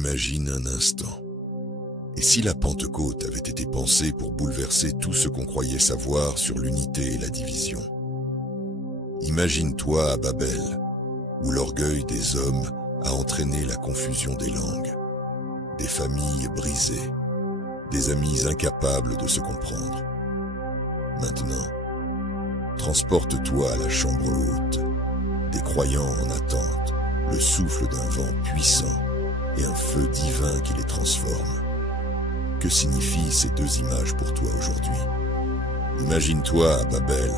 Imagine un instant. Et si la Pentecôte avait été pensée pour bouleverser tout ce qu'on croyait savoir sur l'unité et la division? Imagine-toi à Babel, où l'orgueil des hommes a entraîné la confusion des langues, des familles brisées, des amis incapables de se comprendre. Maintenant, transporte-toi à la chambre haute, des croyants en attente, le souffle d'un vent puissant et un feu divin qui les transforme. Que signifient ces deux images pour toi aujourd'hui? Imagine-toi à Babel,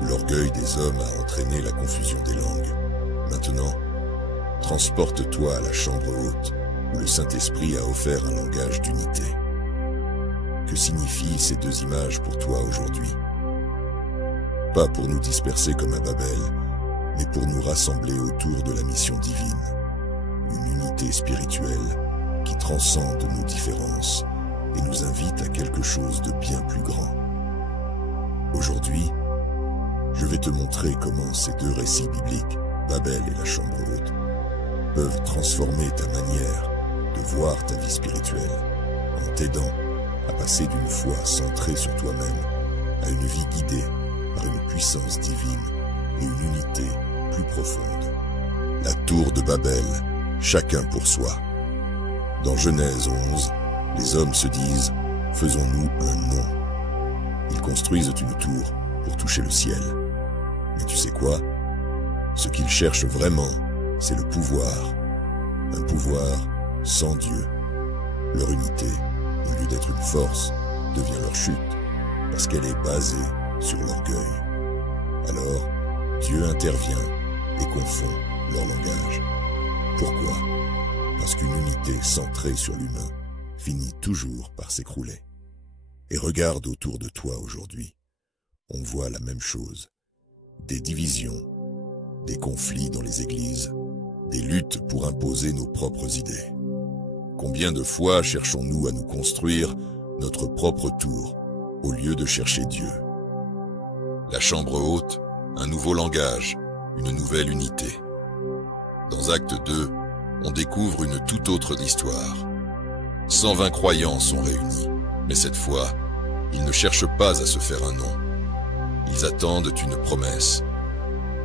où l'orgueil des hommes a entraîné la confusion des langues. Maintenant, transporte-toi à la chambre haute, où le Saint-Esprit a offert un langage d'unité. Que signifient ces deux images pour toi aujourd'hui? Pas pour nous disperser comme à Babel, mais pour nous rassembler autour de la mission divine. Une unité spirituelle qui transcende nos différences et nous invite à quelque chose de bien plus grand. Aujourd'hui, je vais te montrer comment ces deux récits bibliques, Babel et la chambre haute, peuvent transformer ta manière de voir ta vie spirituelle en t'aidant à passer d'une foi centrée sur toi-même à une vie guidée par une puissance divine et une unité plus profonde. La tour de Babel, chacun pour soi. Dans Genèse 11, les hommes se disent « Faisons-nous un nom ». Ils construisent une tour pour toucher le ciel. Mais tu sais quoi? Ce qu'ils cherchent vraiment, c'est le pouvoir. Un pouvoir sans Dieu. Leur unité, au lieu d'être une force, devient leur chute, parce qu'elle est basée sur l'orgueil. Alors, Dieu intervient et confond leur langage. Pourquoi? Parce qu'une unité centrée sur l'humain finit toujours par s'écrouler. Et regarde autour de toi aujourd'hui. On voit la même chose. Des divisions, des conflits dans les églises, des luttes pour imposer nos propres idées. Combien de fois cherchons-nous à nous construire notre propre tour au lieu de chercher Dieu? La chambre haute, un nouveau langage, une nouvelle unité. Dans Acte 2, on découvre une toute autre histoire. 120 croyants sont réunis, mais cette fois, ils ne cherchent pas à se faire un nom. Ils attendent une promesse.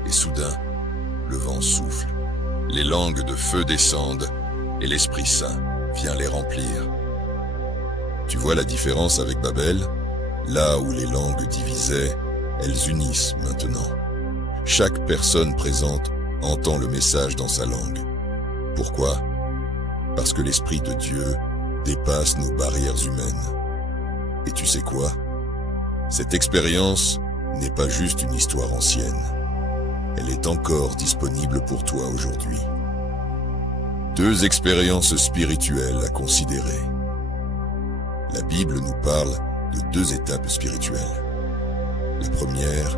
Et soudain, le vent souffle, les langues de feu descendent et l'Esprit Saint vient les remplir. Tu vois la différence avec Babel? Là où les langues divisaient, elles unissent maintenant. Chaque personne présente entend le message dans sa langue. Pourquoi? Parce que l'Esprit de Dieu dépasse nos barrières humaines. Et tu sais quoi? Cette expérience n'est pas juste une histoire ancienne. Elle est encore disponible pour toi aujourd'hui. Deux expériences spirituelles à considérer. La Bible nous parle de deux étapes spirituelles. La première,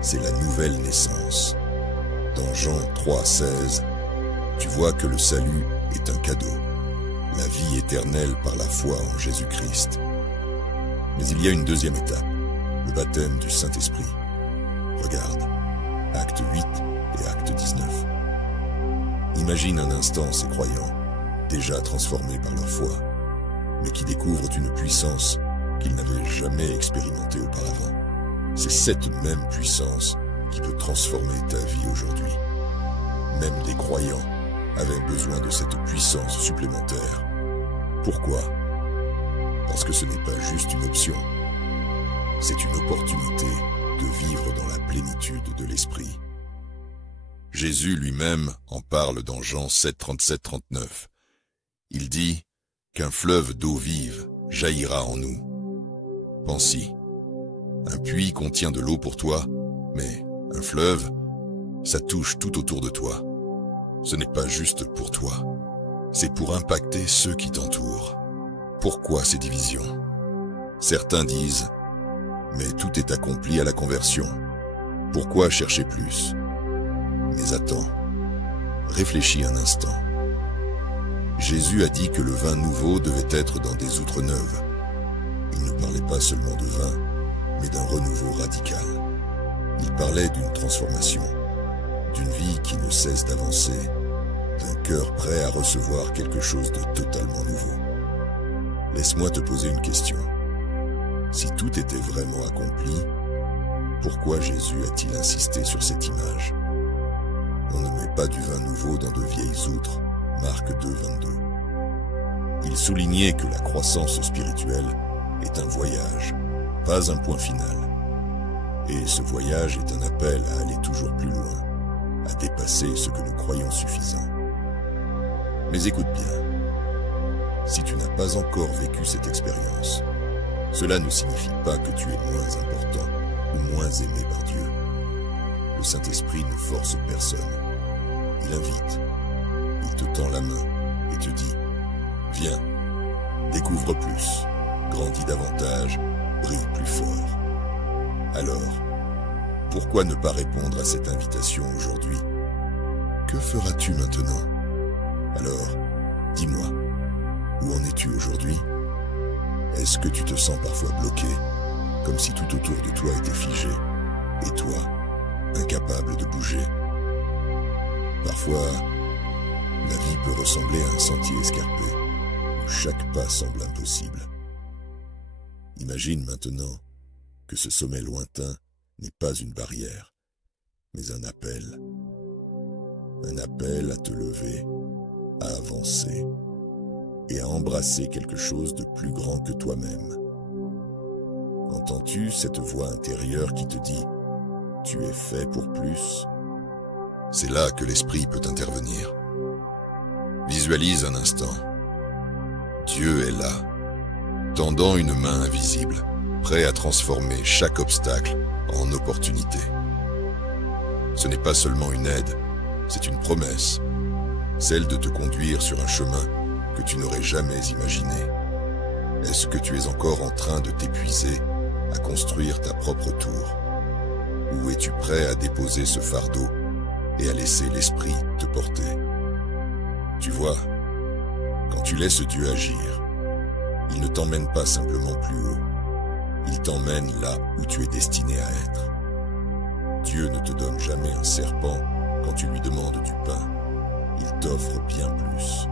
c'est la nouvelle naissance. Dans Jean 3,16, tu vois que le salut est un cadeau, la vie éternelle par la foi en Jésus-Christ. Mais il y a une deuxième étape, le baptême du Saint-Esprit. Regarde, Acte 8 et Acte 19. Imagine un instant ces croyants, déjà transformés par leur foi, mais qui découvrent une puissance qu'ils n'avaient jamais expérimentée auparavant. C'est cette même puissance qui peut transformer ta vie aujourd'hui. Même des croyants avaient besoin de cette puissance supplémentaire. Pourquoi? Parce que ce n'est pas juste une option, c'est une opportunité de vivre dans la plénitude de l'Esprit. Jésus lui-même en parle dans Jean 7, 37-39. Il dit qu'un fleuve d'eau vive jaillira en nous. Pense-y. Un puits contient de l'eau pour toi, mais un fleuve, ça touche tout autour de toi. Ce n'est pas juste pour toi, c'est pour impacter ceux qui t'entourent. Pourquoi ces divisions? Certains disent « Mais tout est accompli à la conversion. Pourquoi chercher plus ?» Mais attends, réfléchis un instant. Jésus a dit que le vin nouveau devait être dans des outres neuves. Il ne parlait pas seulement de vin, mais d'un renouveau radical. Il parlait d'une transformation, d'une vie qui ne cesse d'avancer, d'un cœur prêt à recevoir quelque chose de totalement nouveau. Laisse-moi te poser une question. Si tout était vraiment accompli, pourquoi Jésus a-t-il insisté sur cette image? On ne met pas du vin nouveau dans de vieilles outres, Marc 2, 22. Il soulignait que la croissance spirituelle est un voyage, pas un point final. Et ce voyage est un appel à aller toujours plus loin, à dépasser ce que nous croyons suffisant. Mais écoute bien, si tu n'as pas encore vécu cette expérience, cela ne signifie pas que tu es moins important ou moins aimé par Dieu. Le Saint-Esprit ne force personne. Il invite, il te tend la main et te dit « Viens, découvre plus, grandis davantage, brille plus fort. » Alors, pourquoi ne pas répondre à cette invitation aujourd'hui? Que feras-tu maintenant? Alors, dis-moi, où en es-tu aujourd'hui? Est-ce que tu te sens parfois bloqué, comme si tout autour de toi était figé, et toi, incapable de bouger? Parfois, la vie peut ressembler à un sentier escarpé, où chaque pas semble impossible. Imagine maintenant que ce sommet lointain n'est pas une barrière, mais un appel. Un appel à te lever, à avancer et à embrasser quelque chose de plus grand que toi-même. Entends-tu cette voix intérieure qui te dit « Tu es fait pour plus » ? C'est là que l'esprit peut intervenir. Visualise un instant. Dieu est là, tendant une main invisible, prêt à transformer chaque obstacle en opportunité. Ce n'est pas seulement une aide, c'est une promesse, celle de te conduire sur un chemin que tu n'aurais jamais imaginé. Est-ce que tu es encore en train de t'épuiser à construire ta propre tour? Ou es-tu prêt à déposer ce fardeau et à laisser l'esprit te porter? Tu vois, quand tu laisses Dieu agir, il ne t'emmène pas simplement plus haut, il t'emmène là où tu es destiné à être. Dieu ne te donne jamais un serpent quand tu lui demandes du pain, il t'offre bien plus.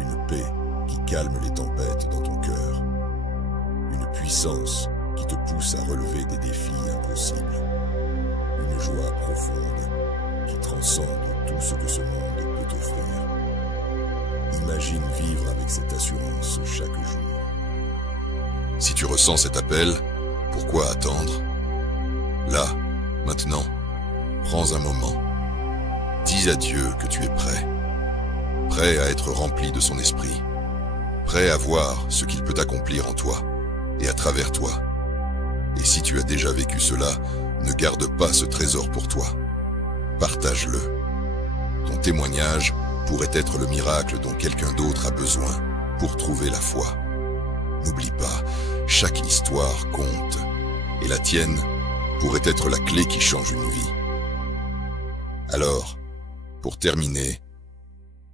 Une paix qui calme les tempêtes dans ton cœur. Une puissance qui te pousse à relever des défis impossibles. Une joie profonde qui transcende tout ce que ce monde peut t'offrir. Imagine vivre avec cette assurance chaque jour. Si tu ressens cet appel, pourquoi attendre? Là, maintenant, prends un moment. Dis à Dieu que tu es prêt. Prêt à être rempli de son esprit, prêt à voir ce qu'il peut accomplir en toi et à travers toi. Et si tu as déjà vécu cela, ne garde pas ce trésor pour toi. Partage-le. Ton témoignage pourrait être le miracle dont quelqu'un d'autre a besoin pour trouver la foi. N'oublie pas, chaque histoire compte, et la tienne pourrait être la clé qui change une vie. Alors, pour terminer,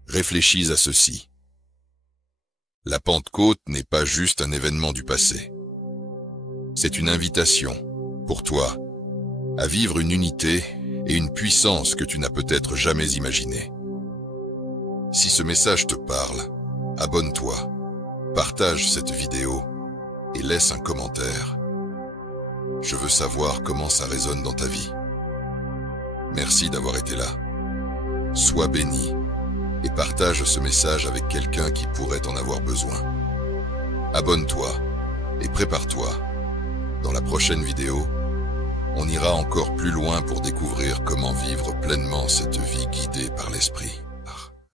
réfléchis à ceci. La Pentecôte n'est pas juste un événement du passé. C'est une invitation, pour toi, à vivre une unité et une puissance que tu n'as peut-être jamais imaginée. Si ce message te parle, abonne-toi, partage cette vidéo et laisse un commentaire. Je veux savoir comment ça résonne dans ta vie. Merci d'avoir été là. Sois béni et partage ce message avec quelqu'un qui pourrait en avoir besoin. Abonne-toi et prépare-toi. Dans la prochaine vidéo, on ira encore plus loin pour découvrir comment vivre pleinement cette vie guidée par l'Esprit.